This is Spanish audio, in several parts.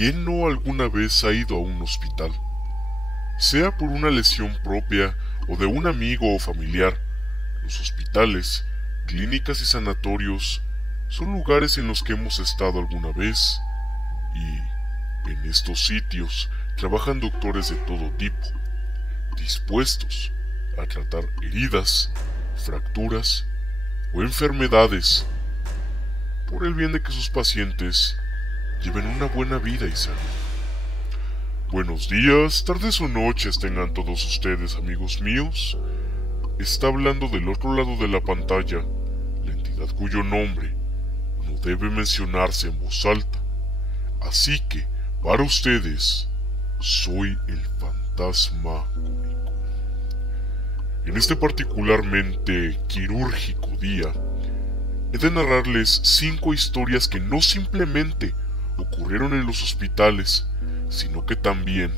¿Quién no alguna vez ha ido a un hospital? Sea por una lesión propia o de un amigo o familiar, los hospitales, clínicas y sanatorios son lugares en los que hemos estado alguna vez. Y en estos sitios trabajan doctores de todo tipo, dispuestos a tratar heridas, fracturas o enfermedades por el bien de que sus pacientes lleven una buena vida y salud. Buenos días, tardes o noches tengan todos ustedes, amigos míos. Está hablando del otro lado de la pantalla la entidad cuyo nombre no debe mencionarse en voz alta. Así que, para ustedes, soy el fantasma cómico. En este particularmente quirúrgico día, he de narrarles 5 historias que no simplemente ocurrieron en los hospitales, sino que también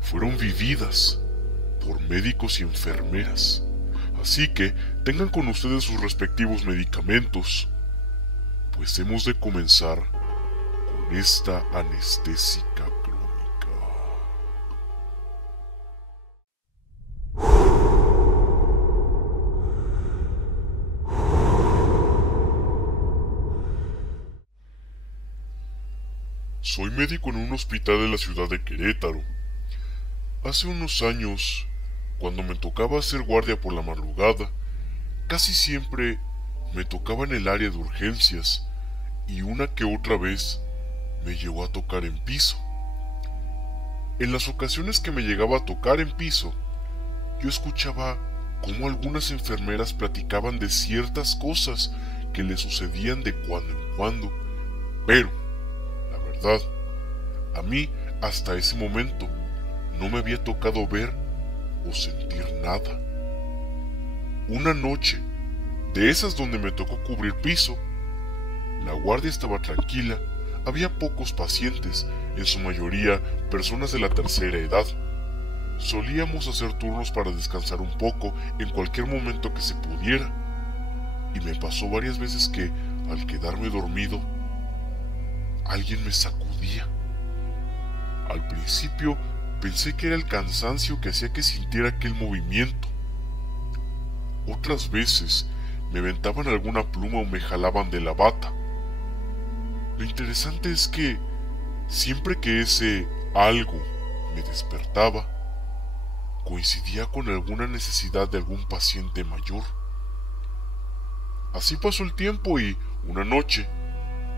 fueron vividas por médicos y enfermeras. Así que tengan con ustedes sus respectivos medicamentos, pues hemos de comenzar con esta anestésica crónica. Soy médico en un hospital de la ciudad de Querétaro. Hace unos años, cuando me tocaba hacer guardia por la madrugada, casi siempre me tocaba en el área de urgencias y una que otra vez me llegó a tocar en piso. En las ocasiones que me llegaba a tocar en piso, yo escuchaba cómo algunas enfermeras platicaban de ciertas cosas que le sucedían de cuando en cuando, pero, la verdad, a mí hasta ese momento no me había tocado ver o sentir nada. Una noche, de esas donde me tocó cubrir piso, la guardia estaba tranquila, había pocos pacientes, en su mayoría personas de la tercera edad. Solíamos hacer turnos para descansar un poco en cualquier momento que se pudiera, y me pasó varias veces que, al quedarme dormido, alguien me sacudía. Al principio pensé que era el cansancio que hacía que sintiera aquel movimiento. Otras veces me aventaban alguna pluma o me jalaban de la bata. Lo interesante es que siempre que ese algo me despertaba, coincidía con alguna necesidad de algún paciente mayor. Así pasó el tiempo y una noche,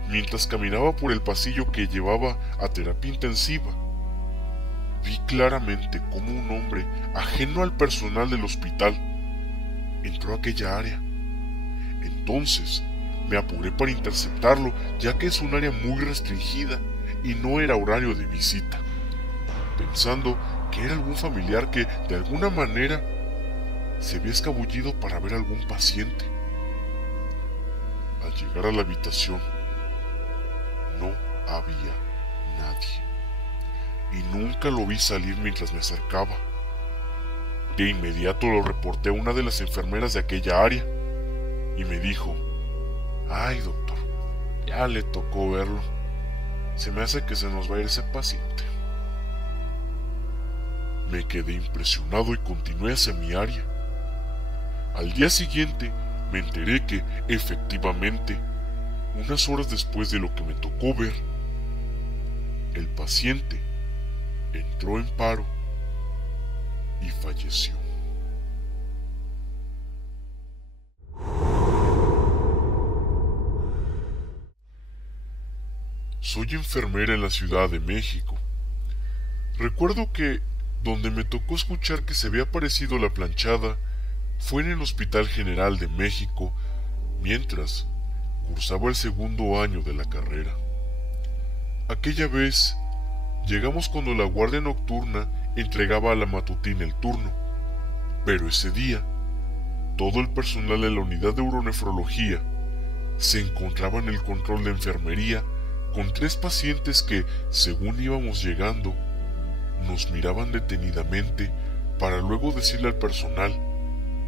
mientras caminaba por el pasillo que llevaba a terapia intensiva, vi claramente cómo un hombre ajeno al personal del hospital entró a aquella área. Entonces me apuré para interceptarlo, ya que es un área muy restringida y no era horario de visita, pensando que era algún familiar que de alguna manera se había escabullido para ver a algún paciente. Al llegar a la habitación, no había nadie, y nunca lo vi salir mientras me acercaba. De inmediato lo reporté a una de las enfermeras de aquella área, y me dijo: "Ay, doctor, ya le tocó verlo. Se me hace que se nos va a ir ese paciente". Me quedé impresionado y continué hacia mi área. Al día siguiente me enteré que, efectivamente, unas horas después de lo que me tocó ver, el paciente entró en paro y falleció. Soy enfermera en la Ciudad de México. Recuerdo que donde me tocó escuchar que se había aparecido la planchada fue en el Hospital General de México, mientras cursaba el segundo año de la carrera. Aquella vez llegamos cuando la guardia nocturna entregaba a la matutina el turno, pero ese día todo el personal de la unidad de uronefrología se encontraba en el control de enfermería con 3 pacientes que, según íbamos llegando, nos miraban detenidamente para luego decirle al personal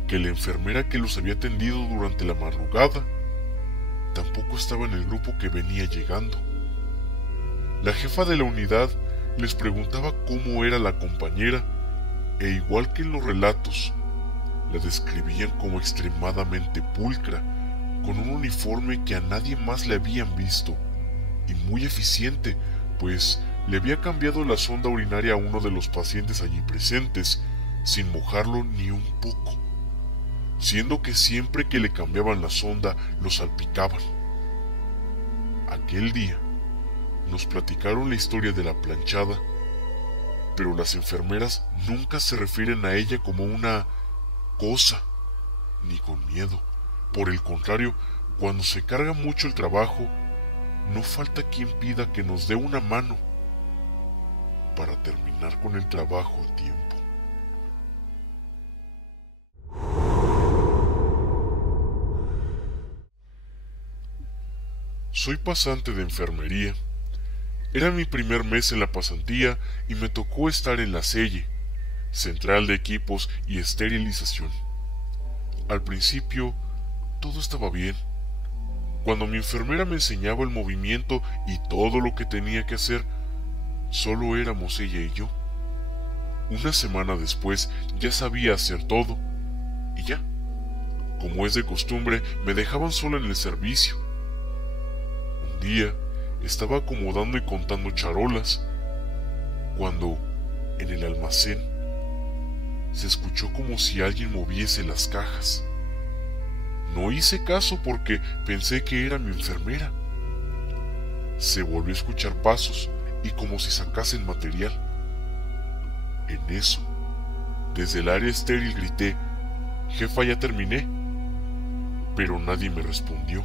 que la enfermera que los había atendido durante la madrugada tampoco estaba en el grupo que venía llegando. La jefa de la unidad les preguntaba cómo era la compañera e igual que en los relatos, la describían como extremadamente pulcra, con un uniforme que a nadie más le habían visto, y muy eficiente, pues le había cambiado la sonda urinaria a uno de los pacientes allí presentes, sin mojarlo ni un poco, siendo que siempre que le cambiaban la sonda lo salpicaban. Aquel día nos platicaron la historia de la planchada, pero las enfermeras nunca se refieren a ella como una cosa, ni con miedo. Por el contrario, cuando se carga mucho el trabajo, no falta quien pida que nos dé una mano para terminar con el trabajo a tiempo. Soy pasante de enfermería. Era mi primer mes en la pasantía y me tocó estar en la selle, central de equipos y esterilización. Al principio, todo estaba bien. Cuando mi enfermera me enseñaba el movimiento y todo lo que tenía que hacer, solo éramos ella y yo. Una semana después ya sabía hacer todo, y ya, como es de costumbre, me dejaban sola en el servicio. Un día estaba acomodando y contando charolas, cuando, en el almacén, se escuchó como si alguien moviese las cajas. No hice caso porque pensé que era mi enfermera. Se volvió a escuchar pasos y como si sacasen material. En eso, desde el área estéril grité: «Jefa, ya terminé», pero nadie me respondió.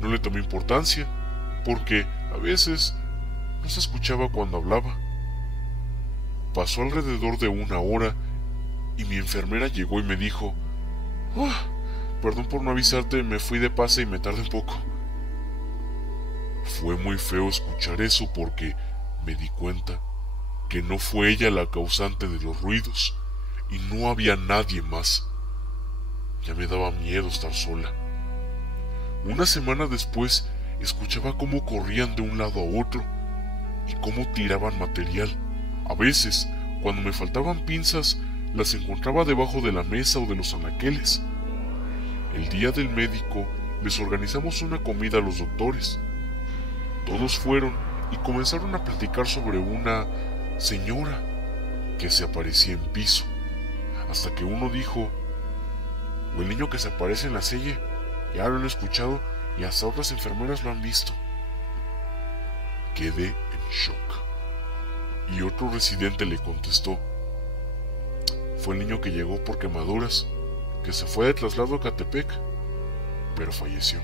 No le tomé importancia, porque a veces no se escuchaba cuando hablaba. Pasó alrededor de una hora y mi enfermera llegó y me dijo: «Perdón por no avisarte, me fui de pase y me tardé un poco». Fue muy feo escuchar eso porque me di cuenta que no fue ella la causante de los ruidos y no había nadie más. Ya me daba miedo estar sola. Una semana después escuchaba cómo corrían de un lado a otro y cómo tiraban material. A veces, cuando me faltaban pinzas, las encontraba debajo de la mesa o de los anaqueles. El día del médico les organizamos una comida a los doctores. Todos fueron y comenzaron a platicar sobre una señora que se aparecía en piso, hasta que uno dijo: «O el niño que se aparece en la selle, ya lo han escuchado y hasta otras enfermeras lo han visto». Quedé en shock. Y otro residente le contestó: «Fue el niño que llegó por quemaduras, que se fue de traslado a Catepec, pero falleció».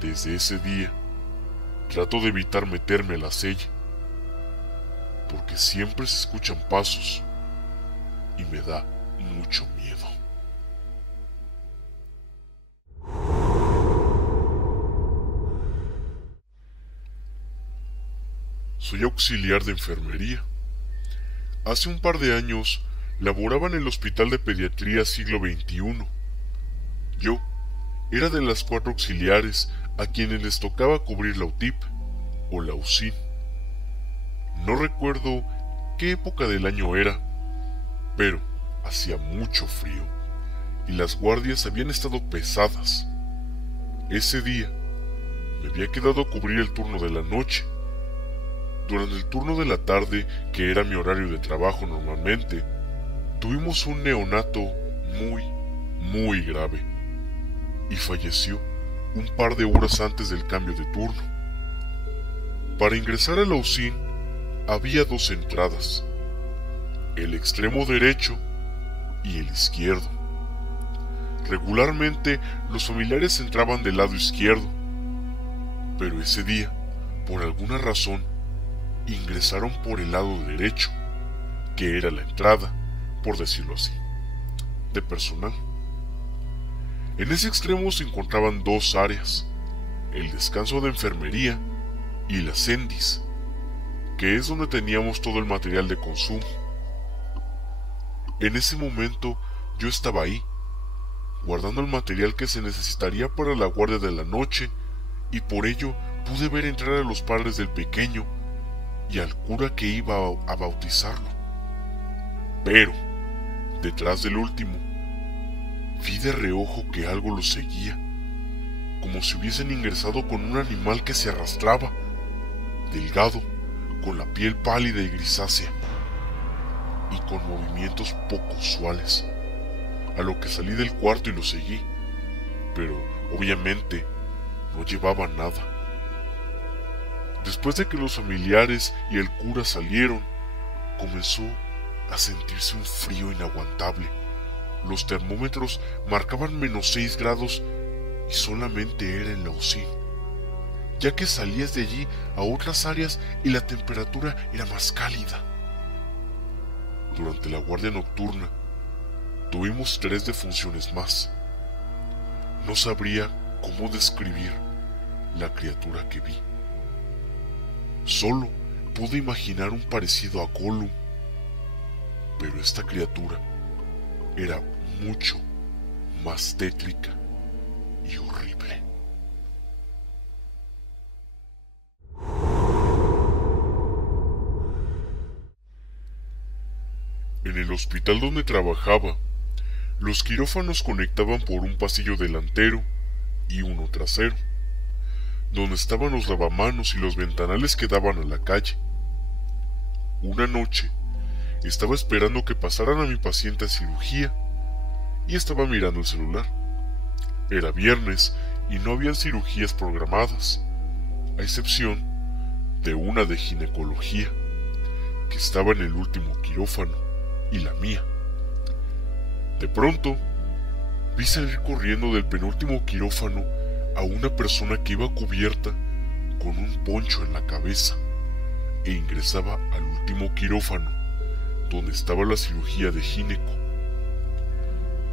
Desde ese día, trato de evitar meterme a la selle, porque siempre se escuchan pasos y me da mucho miedo. Soy auxiliar de enfermería. Hace un par de años laboraba en el Hospital de Pediatría Siglo XXI. Yo era de las 4 auxiliares a quienes les tocaba cubrir la UTIP o la UCIN. No recuerdo qué época del año era, pero hacía mucho frío y las guardias habían estado pesadas. Ese día me había quedado a cubrir el turno de la noche. Durante el turno de la tarde, que era mi horario de trabajo normalmente, tuvimos un neonato muy grave y falleció un par de horas antes del cambio de turno. Para ingresar a la UCIN había 2 entradas, el extremo derecho y el izquierdo. Regularmente los familiares entraban del lado izquierdo, pero ese día, por alguna razón, ingresaron por el lado derecho, que era la entrada, por decirlo así, de personal. En ese extremo se encontraban 2 áreas, el descanso de enfermería y la Cendis, que es donde teníamos todo el material de consumo. En ese momento yo estaba ahí, guardando el material que se necesitaría para la guardia de la noche y por ello pude ver entrar a los padres del pequeño y al cura que iba a bautizarlo. Pero, detrás del último, vi de reojo que algo lo seguía, como si hubiesen ingresado con un animal que se arrastraba, delgado, con la piel pálida y grisácea, y con movimientos poco usuales. A lo que salí del cuarto y lo seguí, pero obviamente no llevaba nada. Después de que los familiares y el cura salieron, comenzó a sentirse un frío inaguantable. Los termómetros marcaban -6 grados y solamente era en la UCI, ya que salías de allí a otras áreas y la temperatura era más cálida. Durante la guardia nocturna, tuvimos 3 defunciones más. No sabría cómo describir la criatura que vi. Solo pude imaginar un parecido a Gollum, pero esta criatura era mucho más tétrica y horrible. En el hospital donde trabajaba, los quirófanos conectaban por un pasillo delantero y uno trasero, donde estaban los lavamanos y los ventanales que daban a la calle. Una noche, estaba esperando que pasaran a mi paciente a cirugía y estaba mirando el celular. Era viernes y no habían cirugías programadas, a excepción de una de ginecología, que estaba en el último quirófano, y la mía. De pronto, vi salir corriendo del penúltimo quirófano a una persona que iba cubierta con un poncho en la cabeza e ingresaba al último quirófano, donde estaba la cirugía de gineco.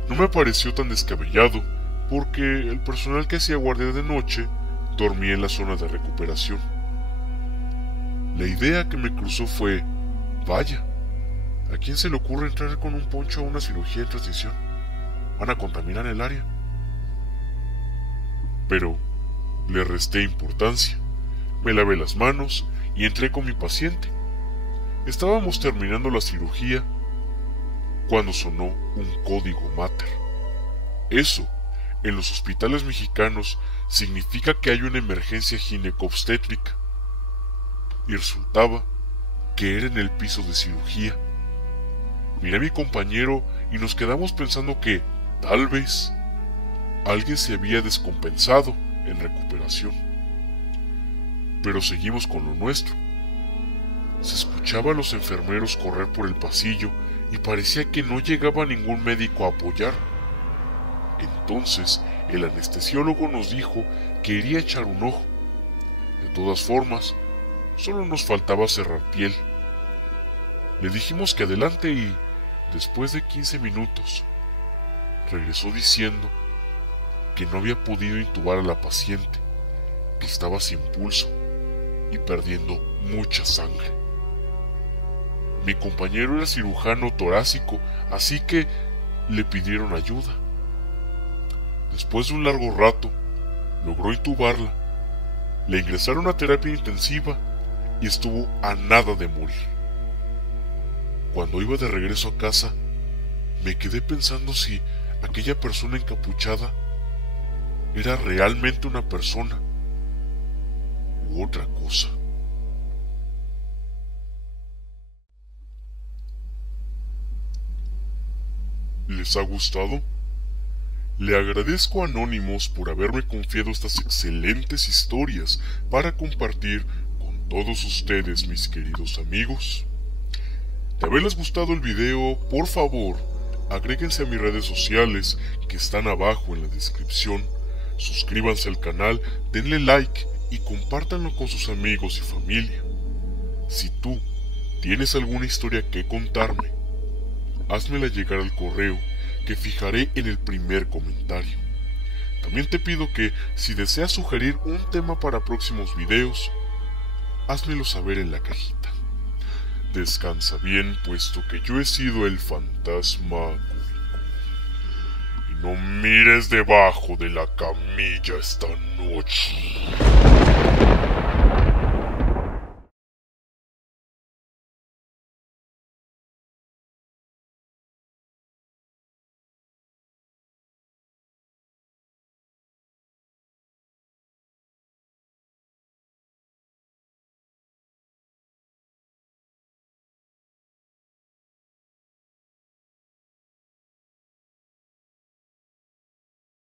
No me pareció tan descabellado, porque el personal que hacía guardia de noche dormía en la zona de recuperación. La idea que me cruzó fue: vaya, ¿a quién se le ocurre entrar con un poncho a una cirugía de transición? Van a contaminar el área. Pero le resté importancia. Me lavé las manos y entré con mi paciente. Estábamos terminando la cirugía cuando sonó un código mater. Eso, en los hospitales mexicanos, significa que hay una emergencia gineco-obstétrica. Y resultaba que era en el piso de cirugía. Miré a mi compañero y nos quedamos pensando que, tal vez, alguien se había descompensado en recuperación. Pero seguimos con lo nuestro. Se escuchaba a los enfermeros correr por el pasillo y parecía que no llegaba ningún médico a apoyar. Entonces, el anestesiólogo nos dijo que iría a echar un ojo. De todas formas, solo nos faltaba cerrar piel. Le dijimos que adelante y, después de 15 minutos, regresó diciendo que no había podido intubar a la paciente, que estaba sin pulso y perdiendo mucha sangre. Mi compañero era cirujano torácico, así que le pidieron ayuda. Después de un largo rato, logró intubarla, le ingresaron a terapia intensiva y estuvo a nada de morir. Cuando iba de regreso a casa, me quedé pensando si aquella persona encapuchada era realmente una persona u otra cosa. ¿Les ha gustado? Le agradezco a Anónimos por haberme confiado estas excelentes historias para compartir con todos ustedes, mis queridos amigos. De haberles gustado el video, por favor, agréguense a mis redes sociales que están abajo en la descripción, suscríbanse al canal, denle like y compártanlo con sus amigos y familia. Si tú tienes alguna historia que contarme, házmela llegar al correo que fijaré en el primer comentario. También te pido que, si deseas sugerir un tema para próximos videos, házmelo saber en la cajita. Descansa bien, puesto que yo he sido el fantasma cúbico. Y no mires debajo de la camilla esta noche.